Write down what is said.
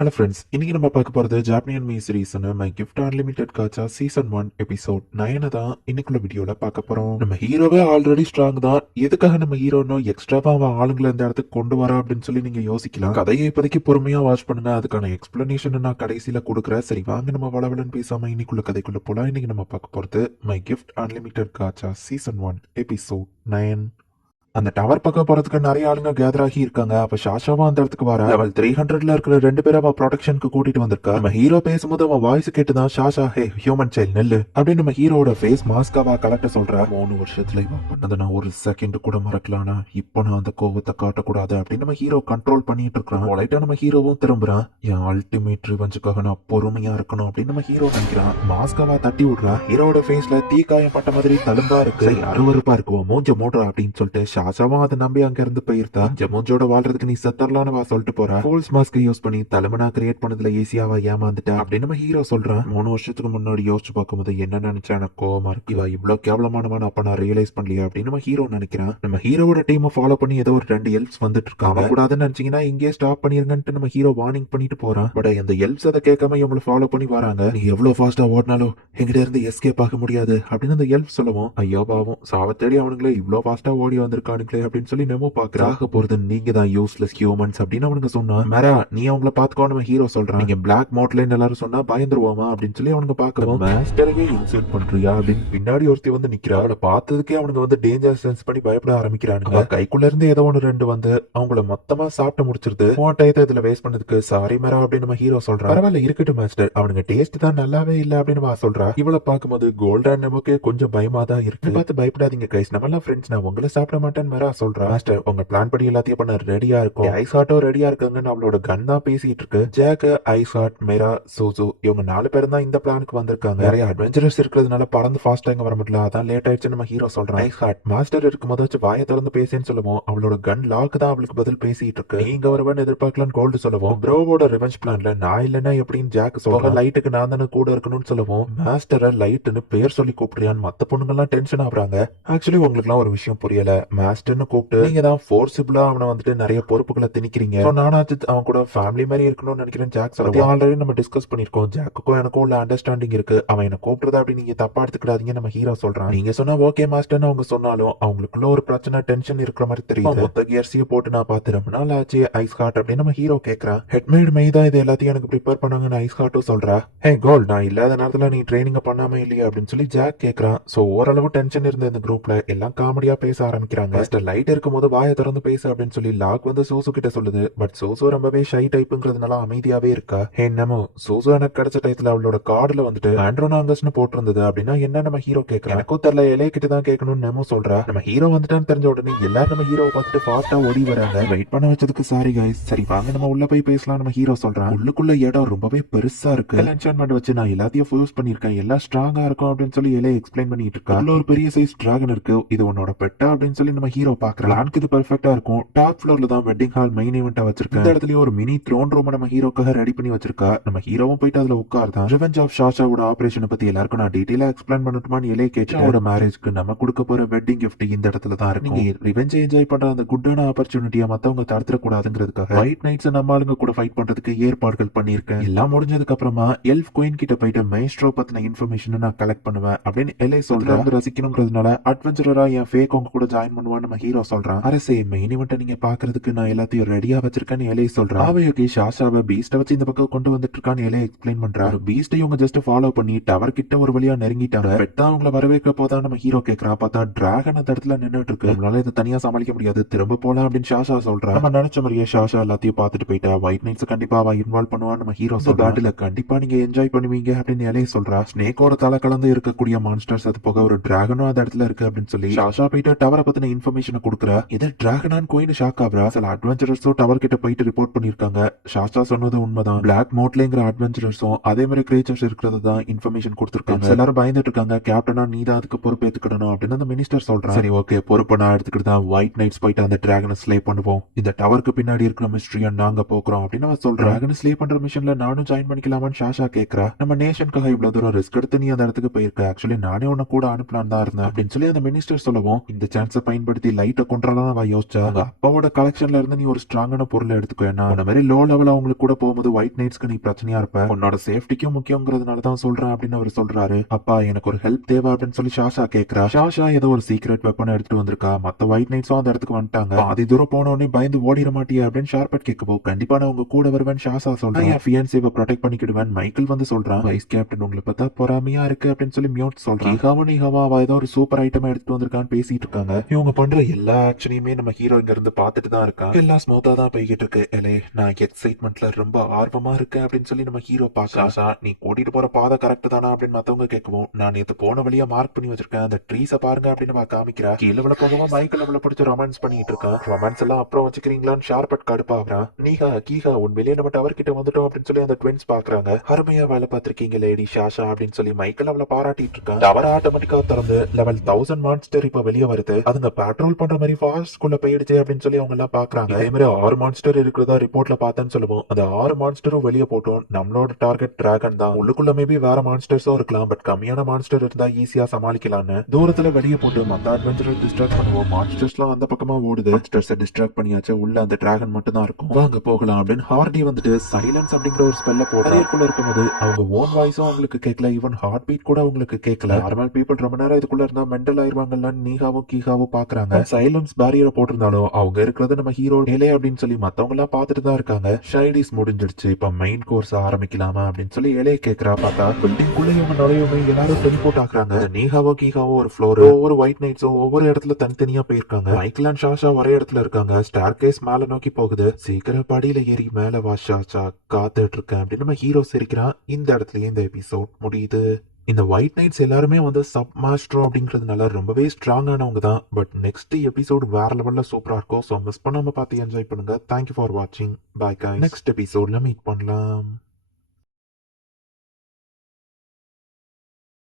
Hello friends, இன்னைக்கு நம்ம பார்க்க போறது ஜாப்பனியன் மீ series my gift unlimited gacha season 1 episode 9 தான் இன்னைக்குள்ள வீடியோல பார்க்க போறோம். நம்ம ஹீரோவே ஆல்ரெடி ஸ்ட்ராங் தான், எதுக்காக நம்ம ஹீரோ இன்னும் எக்ஸ்ட்ராவா அவன் ஆளுங்களை இந்த இடத்துக்கு கொண்டு வரா அப்படின்னு சொல்லி நீங்க யோசிக்கலாம். கதையை இப்போதைக்கு பொறுமையா வாட்ச் பண்ணுங்க, அதுக்கான எக்ஸ்பிளனேஷன் நான் கடைசியில கொடுக்குறேன். சரி வாங்க நம்ம வளவலன்னு பேசாம இன்னைக்குள்ள கதைக்குள்ள போலாம். இன்னைக்கு நம்ம பார்க்க போறது my gift unlimited gacha season 1 episode 9. அந்த டவர் பக்கம் போறதுக்கு நிறைய ஆளுங்க கேதர் ஆகி இருக்காங்க. அப்ப ஷாஷாவும் அந்த இடத்துக்கு வர லெவல் 300ல இருக்கிற 2 பேரை அவ ப்ரொடெக்ஷனுக்கு கூட்டிட்டு வந்திருக்கா. நம்ம ஹீரோ பேசும்போது அவன் வாய்ஸ் கேட்டுதான் ஷாஷா ஹே ஹியூமன் சைல்ட் நெல்லு அப்படின்னு நம்ம ஹீரோட ஃபேஸ் மாஸ்காவா கலெக்ட சொல்றா. 3 வருஷத்துல இவன் பண்ணதை நான் ஒரு செகண்ட் கூட மறக்கலானா, இப்போ நான் அந்த கோவத்தை காட்டக்கூடாது அப்படின்னு நம்ம ஹீரோ கண்ட்ரோல் பண்ணிட்டு இருக்கான். லைட்டா நம்ம ஹீரோவும் திரும்புறான். என் அல்டிமேட் ரிவெஞ்சுக்காக நான் பொறுமையா இருக்கணும் அப்படின்னு நம்ம ஹீரோ நினைக்கிறான். மாஸ்காவா தட்டி விடுறா. ஹீரோட ஃபேஸ்ல தீ காயப்பட்ட மாதிரி தழும்பா இருக்கு. அருவருப்பா இருக்கும், மூஞ்ச மூடுறா அப்படின்னு சொல்லிட்டு ஷாஷாவும் அதை நம்பி அங்க இருந்து போயிருந்தா. ஜமூஞ்சோட வாழ்றதுக்கு நீ செத்தரலான்னு வா சொல்லிட்டு போறா. ஃபோல்ஸ் மாஸ்க் யூஸ் பண்ணி தலைமனா கிரியேட் பண்ணதுல ஈஸியாவா ஏமாந்துட்டா அப்படின்னு நம்ம ஹீரோ சொல்றான். 3 வருஷத்துக்கு முன்னாடி யோசிச்சு பார்க்கும்போது என்ன நினைச்சா எனக்கு கோவமா இருக்கு. இவ இவ்வளவு கேவலமானவன் அப்ப நான் ரியலைஸ் பண்ணலையா அப்படின்னு நம்ம ஹீரோ நினைக்கிறான். நம்ம ஹீரோட டீமை ஃபாலோ பண்ணி ஏதோ ஒரு 2 எல்ப்ஸ் வந்துட்டு இருக்காங்க. கூடாதுன்னு நினைச்சீங்கன்னா இங்கே ஸ்டாப் பண்ணிருங்கன்ட்டு நம்ம ஹீரோ வார்னிங் பண்ணிட்டு போறான். பட் அந்த எல்ப்ஸ் அதை கேட்காம இவங்களை ஃபாலோ பண்ணி வராங்க. நீ எவ்வளவு ஃபாஸ்டா ஓடினாலும் எங்கிட்ட இருந்து எஸ்கேப் ஆக முடியாது அப்படின்னு அந்த எல்ப் சொல்லவும், ஐயோ பாவம் சாவத்தேடி அவனுங்களே இவ்வளவு ஃபாஸ்டா ஓடி வந்திருக்கானுங்களே அப்படின்னு சொல்லி நம்ம பாக்குறாக போறது நீங்க தான் யூஸ்லெஸ் ஹியூமன்ஸ் அப்படின்னு அவனுங்க சொன்னா. மேரா நீ அவங்கள பாத்துக்கோ நம்ம ஹீரோ சொல்றான். நீங்க பிளாக் மோட்ல எல்லாரும் சொன்னா பயந்துருவோமா அப்படின்னு சொல்லி அவனுங்க பாக்குறோம். மாஸ்டரவே இன்சல்ட் பண்றியா அப்படின்னு பின்னாடி ஒருத்தி வந்து நிக்கிறா. அவளை பார்த்ததுக்கே அவனுங்க வந்து டேஞ்சர் சென்ஸ் பண்ணி பயப்பட ஆரம்பிக்கிறானுங்க. கைக்குள்ள இருந்து ஏதோ ஒன்று 2 வந்து அவங்கள மொத்தமா சாப்பிட்டு முடிச்சிருது. டயத்தை இதுல வேஸ்ட் பண்ணதுக்கு சாரி மேரா அப்படின்னு நம்ம ஹீரோ சொல்றான். பரவாயில்ல இருக்கட்டும் மாஸ்டர், அவனுங்க டேஸ்ட் தான் நல்லாவே இல்ல அப்படின்னு நம்ம சொல்றா. இவளை பார்க்கும்போது கோல்டன் நமக்கு கொஞ்சம் பயமா தான் இருக்கு. பார்த்து பயப்படாதீங்க கைஸ், நம்ம எல்லாம் ஃப்ரெண்ட்ஸ், நான் உங்களை சாப்பிட மாட்டேன்னு மேரா சொல்றா. மாஸ்டர் உங்க பிளான் படி எல்லாத்தையும் பண்ண ரெடியா இருக்கும். ஐஸ் ஹார்ட்டோ ரெடியா இருக்காங்கன்னு அவளோட கன் தான் பேசிட்டு இருக்கு. ஜாக், ஐஸ் ஹார்ட், மெரா, சூசு இவங்க 4 பேரும் தான் இந்த பிளானுக்கு வந்திருக்காங்க. நிறைய அட்வென்ச்சரஸ் இருக்கிறதுனால பறந்து ஃபாஸ்டா இங்க வர முடியல, அதான் லேட் ஆயிடுச்சு நம்ம ஹீரோ சொல்றான். ஐஸ் ஹார்ட் மாஸ்டர் இருக்கும்போது வச்சு வாயை திறந்து பேசேன்னு சொல்லுவோம். அவளோட கன் லாக் தான் அவளுக்கு பதில் பேசிட்டு இருக்கு. நீங்க வருவன்னு எதிர்பார்க்கலான்னு கோல்டு சொல்லுவோம். ப்ரோவோட ரிவெஞ்ச் பிளான்ல நான் இல்லைன்னா எப்படின்னு ஜாக் சொல்ற. லைட்டுக்கு நான் தானே கூட இருக்கணும்னு சொல்லுவோம். மாஸ்டரை லைட்டுன்னு பேர் சொல்லி கூப்பிடுறியான்னு மத்த பொண்ணுங்க எல்லாம் டென்ஷன் ஆகுறாங்க. ஆக்சுவலி உங்களுக்கு எல்லாம் ஒரு விஷயம் புரியல. மாஸ்டர்னு கூப்பிட்டு நீங்க தான் ஃபோர்சிபிளா அவனை வந்துட்டு நிறைய பொறுப்புகளை திணிக்கிறீங்க. நானாச்சு அவன் கூட ஃபேமிலி மாதிரி இருக்கணும்னு நினைக்கிறேன் ஜாக் சொல்ல. ஆல்ரெடி நம்ம டிஸ்கஸ் பண்ணிருக்கோம். ஜாக்குக்கும் எனக்கும் உள்ள அண்டர்ஸ்டாண்டிங் இருக்கு. அவன் என்ன கூப்பிடுறதா அப்படி நீங்க தப்பா எடுத்துக்கிடாதீங்க நம்ம ஹீரோ சொல்றான். நீங்க சொன்னா ஓகே மாஸ்டர்னு அவங்க சொன்னாலும் அவங்களுக்குள்ள ஒரு பிரச்சனை டென்ஷன் இருக்கிற மாதிரி தெரியுது. மொத்த கியர்ஸையே போட்டு நான் பார்த்து ரொம்ப நாள் ஆச்சு ஐஸ் ஹார்ட் அப்படின்னு நம்ம ஹீரோ கேட்கறான். ஹெட்மேட் மெய் தான் இது எல்லாத்தையும் எனக்கு ப்ரிப்பேர் பண்ணாங்கன்னு ஐஸ் ஹார்ட்டும் சொல்றா. ஹே கோல், நான் இல்லாத நேரத்துல நீ ட்ரைனிங் பண்ணாம இல்லையா அப்படின்னு சொல்லி ஜாக் கேட்கறான். சோ ஓரளவு டென்ஷன் இருந்த இந்த குரூப்ல எல்லாம் காமெடியா பேச ஆரம்பிக்கிறாங்க. லைட் இருக்கும்போது வாயை திறந்து பேச அப்படின்னு சொல்லி லாக் வந்து சோசு கிட்ட சொல்லுது. பட் சோசு ரொம்பவே ஷை டைப்புங்கிறதுனால அமைதியாவே இருக்கா. ஹே நமோ, சோசு எனக்கு கிடைச்ச டயத்துல அவளோட கார்டுல வந்துட்டு ஆண்ட்ரோனாங்கஸ்னு போட்டிருந்தது அப்படின்னா என்ன நம்ம ஹீரோ கேட்கறான். எனக்கும் தெரியல, இலைய கிட்ட தான் கேட்கணும்னு நெமோ சொல்றா. நம்ம ஹீரோ வந்துட்டான்னு தெரிஞ்ச உடனே எல்லாரும் நம்ம ஹீரோவை பார்த்துட்டு ஃபாஸ்டா ஓடி வராங்க. வெயிட் பண்ண வச்சதுக்கு சாரி கைஸ். சரி வாங்க நம்ம உள்ள போய் பேசலாம் நம்ம ஹீரோ சொல்றான். உள்ளுக்குள்ள இடம் ரொம்பவே பெருசா இருக்கு. என்சான்மெண்ட் வச்சு நான் எல்லாத்தையும் யூஸ் பண்ணிருக்கேன், எல்லாம் ஸ்ட்ராங்கா இருக்கும் அப்படின்னு சொல்லி இலைய எக்ஸ்பிளைன் பண்ணிட்டு இருக்கா. உள்ள ஒரு பெரிய சைஸ் டிராகன் இருக்கு, இது உன்னோட பெட்டா அப்படின்னு சொல்லி நம்ம ஹீரோ பாக்குறான். பிளானுக்கு இது பெர்ஃபெக்ட்டா இருக்கும். டாப் ஃப்ளோர்ல தான் வெட்டிங் ஹால் மெயின் ஈவென்ட்டா வச்சிருக்கேன். இந்த இடத்துலயே ஒரு மினி த்ரோன் ரூம் நம்ம ஹீரோக்காக ரெடி பண்ணி வச்சிருக்கா. நம்ம ஹீரோவும் போயிட்டு அதுல உட்கார்தான். ரிவெஞ்ச் ஆஃப் ஷாஷாவோட ஆபரேஷனை பத்தி எல்லாருக்கும் நான் டீடைலா எக்ஸ்பிளைன் பண்ணட்டுமான்னு இலைய கேட்டு அவரோட மேரேஜ்க்கு நம்ம கொடுக்க போற வெட்டிங் கிஃப்ட் இந்த இடத்துல தான் இருக்கு. நீங்க ரிவெஞ்ச் என்ஜாய் பண்ற அந்த குட்டான ஆப்பர்ச்சுனிட்டியா மத்தவங்க தடுத்துட கூடாதுங்கிறதுக்காக ஒயிட் நைட்ஸ் நம்ம ஆளுங்க கூட ஃபைட் பண்றதுக்கு ஏற்பாடுகள் பண்ணிருக்கேன். எல்லாம் முடிஞ்சதுக்கு அப்புறமா எல்ஃப் குயின் கிட்ட போயிட்டு மைஸ்ட்ரோ பத்தின இன்ஃபர்மேஷன் நான் கலெக்ட் பண்ணுவேன் அப்படின்னு எல்ஐ சொல்றேன். ரசிக்கணுங்கிறதுனால அட்வென்ச்சரரா என் ஃபேக் உங்க கூட ஜாயின் பண்ணுவான்னு நம்ம ஹீரோ சொல்றான். அரசே மெயின் இவெண்ட் நீங்க பாக்குறதுக்கு நான் எல்லாத்தையும் ரெடியா வச்சிருக்கேன்னு எலை சொல்றான். அவையோகி ஷாஷாவை பீஸ்ட வச்சு இந்த பக்கம் கொண்டு வந்துட்டு இருக்கான்னு எலை எக்ஸ்பிளைன் பண்றான். பீஸ்ட இவங்க ஜஸ்ட் ஃபாலோ பண்ணி டவர் கிட்ட ஒரு வழியா நெருங்கிட்டாங்க. பெட்டா அவங்கள வரவேற்க போதா நம்ம ஹீரோ கேக்குறான். பார்த்தா டிராகன் அந்த இடத்துல நின்னுட்டு இருக்கு. நம்மளால இதை தனியா சமாளிக்க முடியாது, திரும்ப போலாம் அப்படின்னு ஷாஷா சொல்றா. நம்ம நினைச்ச மாதிரியே ஷாஷா எல்லாத்தையும் பார்த்துட்டு போயிட்டா. ஒயிட் நைட்ஸ் கண்டிப்பா அவ இன்வால்வ் பண்ணுவான்னு நம்ம ஹீரோ சொல்ற. பேட்டில கண்டிப்பா நீங்க என்ஜாய் பண்ணுவீங்க அப்படின்னு எலை சொல்றா. ஸ்னேக்கோட தலை கலந்து இருக்கக்கூடிய மான்ஸ்டர்ஸ், அது போக ஒரு டிராகனும் அந்த இடத்துல இருக்கு அப்படின்னு சொல்லி ஷாஷா போயிட்டு டவரை பத்தின இன்ஃபர்மேஷன் கொடுக்குறா. இது டிராகனான் கோயின் ஷாக் ஆகுறா. சில அட்வென்ச்சரர்ஸும் டவர் கிட்ட போயிட்டு ரிப்போர்ட் பண்ணிருக்காங்க. ஷாஷா சொன்னது உண்மைதான். பிளாக் மோட்லேங்கிற அட்வென்ச்சரர்ஸும் அதே மாதிரி கிரியேச்சர்ஸ் இருக்கிறது தான் இன்ஃபர்மேஷன் கொடுத்திருக்காங்க. எல்லாரும் பயந்துட்டு இருக்காங்க. கேப்டனா நீ தான் அதுக்கு பொறுப்பு ஏத்துக்கணும் அப்படின்னு அந்த மினிஸ்டர் சொல்றான். சரி ஓகே, பொறுப்பு நான் எடுத்துக்கிட்டு தான் ஒயிட் நைட்ஸ் போயிட்டு அந்த டிராகனை ஸ்லே பண்ணுவோம். இந்த டவருக்கு பின்னாடி இருக்கிற மிஸ்ட்ரியை நாங்க போக்குறோம் அப்படின்னு அவன் சொல்றான். டிராகனை ஸ்லே பண்ற மிஷன்ல நானும் ஜாயின் பண்ணிக்கலாமான்னு ஷாஷா கேக்குறா. நம்ம நேஷனுக்காக இவ்வளவு தூரம் ரிஸ்க் எடுத்து நீ அந்த இடத்துக்கு போயிருக்க. ஆக்சுவலி நானே உன்ன கூட அனுப்பலாம் தான் இருந்தேன் அப்படின்னு சொல்லி அந்த மினிஸ்டர் சொல்லவும், இந்த சான்ஸை பயன்படுத்தி பயன்படுத்தி லைட்டை கொண்டுலாம் அவ யோசிச்சா உங்க அப்பாவோட கலெக்ஷன்ல இருந்து நீ ஒரு ஸ்ட்ராங்கான பொருளை எடுத்துக்கோ. அந்த மாதிரி லோ லெவல் அவங்களுக்கு கூட போகும்போது ஒயிட் நைட்ஸ்க்கு நீ பிரச்சனையா இருப்ப. உன்னோட சேஃப்டிக்கும் முக்கியங்கிறதுனால தான் சொல்றேன் அப்படின்னு அவர் சொல்றாரு. அப்பா எனக்கு ஒரு ஹெல்ப் தேவை அப்படின்னு சொல்லி ஷாஷா கேக்குறா. ஷாஷா ஏதோ ஒரு சீக்ரெட் வெப்பனை எடுத்துட்டு வந்திருக்கா. மத்த ஒயிட் நைட்ஸும் அந்த இடத்துக்கு வந்துட்டாங்க. பாதி தூரம் போன உடனே பயந்து ஓடிட மாட்டியா அப்படின்னு ஷார்பட் கேட்கப்போ கண்டிப்பா நான் உங்க கூட வருவேன் ஷாஷா சொல்றேன். என் ஃபியான்சியை ப்ரொடெக்ட் பண்ணிக்கிடுவேன் மைக்கேல் வந்து சொல்றான். வைஸ் கேப்டன் உங்களை பார்த்தா பொறாமையா இருக்கு அப்படின்னு சொல்லி மியூட் சொல்றான். நீகாவும் அவ ஏதோ ஒரு சூப்பர் ஐட்டம் எடுத்துட்டு வந்திருக்கான்னு பேசிட்டு இருக்காங்க. இவங்க பண்ற எல்லா ஆக்ஷனையுமே நம்ம ஹீரோ இங்க இருந்து பார்த்துட்டு தான் இருக்கான். எல்லாம் ஸ்மூத்தா தான் போய்கிட்டு இருக்கு. எலே நான் எக்ஸைட்மெண்ட்ல ரொம்ப ஆர்வமா இருக்கேன் அப்படின்னு சொல்லி நம்ம ஹீரோ பாக்கா. நீ கூட்டிட்டு போற பாதை கரெக்ட் தானா அப்படின்னு மத்தவங்க கேட்கவும் நான் நேத்து போன வழியா மார்க் பண்ணி வச்சிருக்கேன் அந்த ட்ரீஸ பாருங்க அப்படின்னு காமிக்கிறா. கீழே விழ போகவும் மைக்கேல் அவளை பிடிச்ச ரொமான்ஸ் பண்ணிட்டு இருக்கான். ரொமான்ஸ் எல்லாம் அப்புறம் வச்சுக்கிறீங்களான்னு ஷார்பட் கடுப்பாகிறான். நீகா கீகா உண்மையிலேயே நம்ம டவர் கிட்ட வந்துட்டோம் அப்படின்னு சொல்லி அந்த ட்வின்ஸ் பாக்குறாங்க. அருமையா வேலை பார்த்திருக்கீங்க லேடி ஷாஷா அப்படின்னு சொல்லி மைக்கேல் அவளை பாராட்டிட்டு இருக்கான். டவர் ஆட்டோமேட்டிக்கா திறந்து லெவல் 1000 மான்ஸ்டர் இப்ப வெளியே வருது. அதுங்க பேட்ரோல் பண்ற மாதிரி ஃபாஸ்ட் குள்ள போயிடுச்சு அப்படின்னு சொல்லி அவங்க எல்லாம் பாக்குறாங்க. அதே மாதிரி 6 மான்ஸ்டர் இருக்கிறதா ரிப்போர்ட்ல பார்த்தேன்னு சொல்லுவோம். அந்த 6 மான்ஸ்டரும் வெளியே போட்டோம். நம்மளோட டார்கெட் டிராகன் தான். உள்ளுக்குள்ள மேபி வேற மான்ஸ்டர்ஸும் இருக்கலாம். பட் கம்மியான மான்ஸ்டர் இருந்தா ஈஸியா சமாளிக்கலாம்னு தூரத்துல வெளியே போட்டு மத்த அட்வென்ச்சர் டிஸ்ட்ராக்ட் பண்ணுவோம். மான்ஸ்டர்ஸ்லாம் அந்த பக்கமா ஓடுது. மான்ஸ்டர்ஸை டிஸ்ட்ராக்ட் பண்ணியாச்சு. உள்ள அந்த டிராகன் மட்டும் தான் இருக்கும். வாங்க போகலாம் அப்படின்னு ஹார்டி வந்துட்டு சைலன்ஸ் அப்படிங்கிற ஒரு ஸ்பெல்ல போடுறதுக்குள்ள இருக்கும்போது அவங்க ஓன் வாய்ஸும் அவங்களுக்கு கேட்கல. ஈவன் ஹார்ட் பீட் கூட அவங்களுக்கு கேட்கல. நார்மல் பீப்புள் ரொம்ப நேரம் இதுக்குள்ள இருந்தா மென்டல் ஆயிருவாங்கன்னு நீகாவும் கீகாவும் பாக்குறாங்க. சைலன்ஸ் பேரியரை போட்டிருந்தாலும் அவங்க இருக்கிறது நம்ம ஹீரோ ஏலே அப்படின்னு சொல்லி மத்தவங்க எல்லாம் பார்த்துட்டு தான் இருக்காங்க. ஷைடிஸ் முடிஞ்சிடுச்சு. இப்ப மெயின் கோர்ஸ் ஆரம்பிக்கலாமா அப்படின்னு சொல்லி ஏலே கேக்குறா. பார்த்தா பில்டிங்குள்ள இவங்க நுழையுமே எல்லாரும் டெலிபோர்ட் ஆகுறாங்க. நீகாவோ கீகாவோ ஒரு ஃப்ளோர் ஒவ்வொரு ஒயிட் நைட்ஸும் ஒவ்வொரு இடத்துல தனித்தனியா போயிருக்காங்க. மைக்கேல் அண்ட் ஷாஷா ஒரே இடத்துல இருக்காங்க. ஸ்டார் கேஸ் மேல நோக்கி போகுது. சீக்கிரம் படியில ஏறி மேல வா ஷாஷா காத்துட்டு இருக்கேன் அப்படின்னு நம்ம ஹீரோ சிரிக்கிறான். இந்த இடத்துலயே இந்த எபிசோட் முடியுது. இந்த ஒயிட் நைட்ஸ் எல்லாருமே வந்து சப் மாஸ்டர் அப்படிங்கிறதுனால ரொம்பவே ஸ்ட்ராங்கானவங்க தான். பட் நெக்ஸ்ட் எபிசோடு வேற லெவல்ல சூப்பரா இருக்கும். ஸோ மிஸ் பண்ணாம பார்த்து என்ஜாய் பண்ணுங்க. தேங்க்யூ ஃபார் வாட்சிங். Bye guys. நெக்ஸ்ட் எபிசோட்ல மீட் பண்ணலாம்.